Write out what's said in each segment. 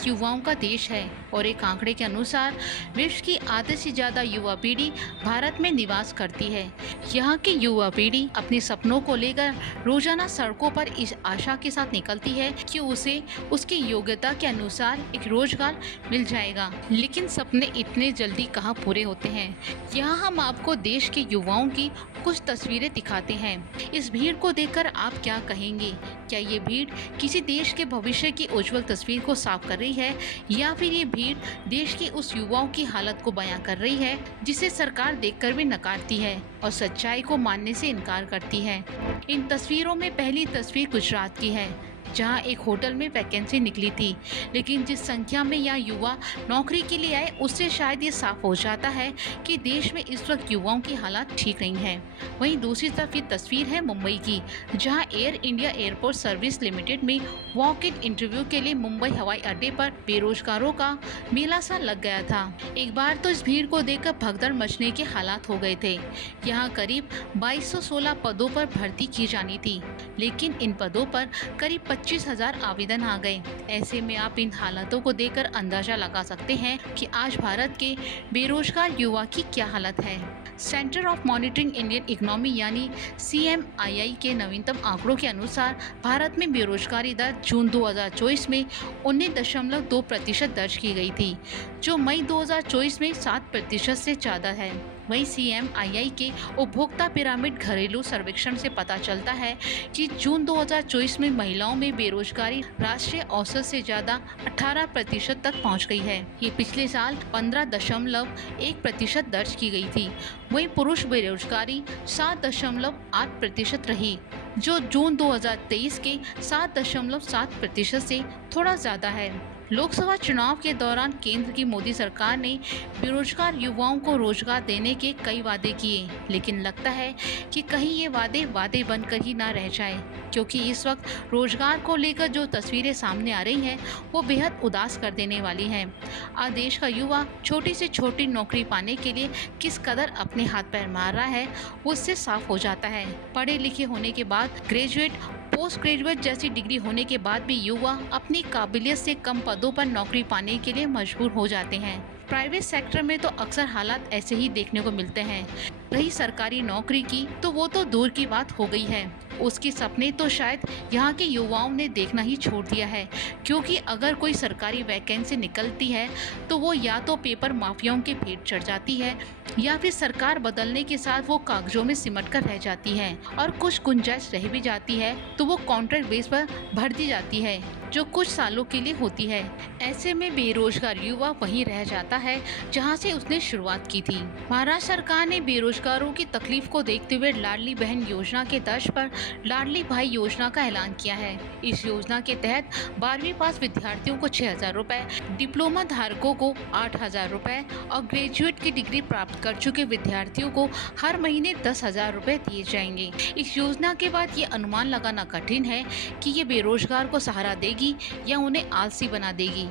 भारत युवाओं का देश है और एक आंकड़े के अनुसार विश्व की आधे से ज्यादा युवा पीढ़ी भारत में निवास करती है। यहाँ की युवा पीढ़ी अपने सपनों को लेकर रोजाना सड़कों पर इस आशा के साथ निकलती है कि उसे उसकी योग्यता के अनुसार एक रोजगार मिल जाएगा। लेकिन सपने इतने जल्दी कहाँ पूरे होते हैं। यहाँ हम आपको देश के युवाओं की कुछ तस्वीरें दिखाते हैं। इस भीड़ को देखकर आप क्या कहेंगे? क्या ये भीड़ किसी देश के भविष्य की उज्जवल तस्वीर को साफ कर रही है या फिर ये भीड़ देश के उस युवाओं की हालत को बयां कर रही है जिसे सरकार देखकर भी नकारती है और सच्चाई को मानने से इनकार करती है। इन तस्वीरों में पहली तस्वीर गुजरात की है, जहां एक होटल में वैकेंसी निकली थी, लेकिन जिस संख्या में यहाँ युवा नौकरी के लिए आए उससे शायद ये साफ हो जाता है कि देश में इस वक्त युवाओं की हालत ठीक नहीं है। वहीं दूसरी तरफ ये तस्वीर है मुंबई की, जहां air India airport service limited में वॉक इन इंटरव्यू के लिए मुंबई हवाई अड्डे पर बेरोजगारों का मेला सा लग गया था। एक बार तो इस भीड़ को देखकर भगदड़ मचने के हालात हो गए थे। यहाँ करीब 2216 पदों पर भर्ती की जानी थी, लेकिन इन पदों पर करीब 25,000 आवेदन आ गए। ऐसे में आप इन हालातों को देखकर अंदाजा लगा सकते हैं कि आज भारत के बेरोजगार युवा की क्या हालत है। Centre of monitoring Indian economy यानी CMII के नवीनतम आंकड़ों के अनुसार भारत में बेरोजगारी दर जून 2024 में 19.2% दर्ज की गई थी, जो मई 2024 में 7% से ज़्यादा है। वहीं CMII के उपभोक्ता पिरामिड घरेलू सर्वेक्षण से पता चलता है कि जून 2024 में महिलाओं में बेरोजगारी राष्ट्रीय औसत से ज़्यादा 18% तक पहुंच गई है। ये पिछले साल 15.1% दर्ज की गई थी। वहीं पुरुष बेरोजगारी 7.8% रही, जो जून 2023 के 7.7% से थोड़ा ज़्यादा है। लोकसभा चुनाव के दौरान केंद्र की मोदी सरकार ने बेरोजगार युवाओं को रोजगार देने के कई वादे किए, लेकिन लगता है कि कहीं ये वादे बनकर ही ना रह जाए, क्योंकि इस वक्त रोजगार को लेकर जो तस्वीरें सामने आ रही हैं वो बेहद उदास कर देने वाली हैं। आज देश का युवा छोटी से छोटी नौकरी पाने के लिए किस कदर अपने हाथ पैर मार रहा है उससे साफ हो जाता है। पढ़े लिखे होने के बाद ग्रेजुएट, पोस्ट ग्रेजुएट जैसी डिग्री होने के बाद भी युवा अपनी काबिलियत से कम पदों पर नौकरी पाने के लिए मजबूर हो जाते हैं। प्राइवेट सेक्टर में तो अक्सर हालात ऐसे ही देखने को मिलते हैं। रही सरकारी नौकरी की तो वो तो दूर की बात हो गई है, उसके सपने तो शायद यहाँ के युवाओं ने देखना ही छोड़ दिया है, क्योंकि अगर कोई सरकारी वैकेंसी निकलती है तो वो या तो पेपर माफियाओं के भेंट चढ़ जाती है या फिर सरकार बदलने के साथ वो कागजों में सिमट कर रह जाती है, और कुछ गुंजाइश रह भी जाती है तो वो कॉन्ट्रैक्ट बेस पर भर दी जाती है, जो कुछ सालों के लिए होती है। ऐसे में बेरोजगार युवा वहीं रह जाता है जहां से उसने शुरुआत की थी। महाराष्ट्र सरकार ने बेरोजगारों की तकलीफ को देखते हुए लाडली बहन योजना के तर्ज पर लाडली भाई योजना का ऐलान किया है। इस योजना के तहत 12वीं पास विद्यार्थियों को 6,000 रुपए, डिप्लोमा धारकों को 8,000 रुपए और ग्रेजुएट की डिग्री प्राप्त कर चुके विद्यार्थियों को हर महीने 10,000 रुपए दिए जाएंगे। इस योजना के बाद ये अनुमान लगाना कठिन है कि ये बेरोजगार को सहारा देगी या उन्हें आलसी बना देगी।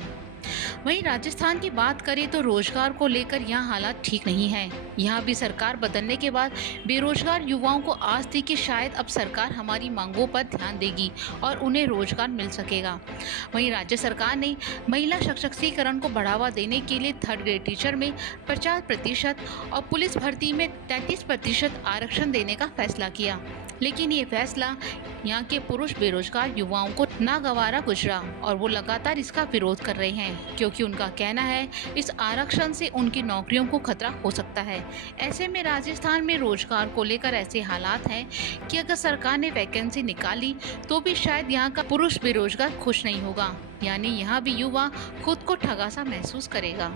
वहीं राजस्थान की बात करें तो रोजगार को लेकर यहाँ हालात ठीक नहीं है। यहाँ भी सरकार बदलने के बाद बेरोजगार युवाओं को आस थी कि शायद अब सरकार हमारी मांगों पर ध्यान देगी और उन्हें रोजगार मिल सकेगा। वहीं राज्य सरकार ने महिला सशक्तिकरण को बढ़ावा देने के लिए थर्ड ग्रेड टीचर में 50% और पुलिस भर्ती में 33% आरक्षण देने का फैसला किया, लेकिन ये फैसला यहाँ के पुरुष बेरोजगार युवाओं को नागवारा गुजरा और वो लगातार इसका विरोध कर रहे हैं, क्योंकि उनका कहना है इस आरक्षण से उनकी नौकरियों को खतरा हो सकता है। ऐसे में राजस्थान में रोजगार को लेकर ऐसे हालात हैं कि अगर सरकार ने वैकेंसी निकाली तो भी शायद यहाँ का पुरुष बेरोजगार खुश नहीं होगा, यानी यहाँ भी युवा खुद को ठगा सा महसूस करेगा।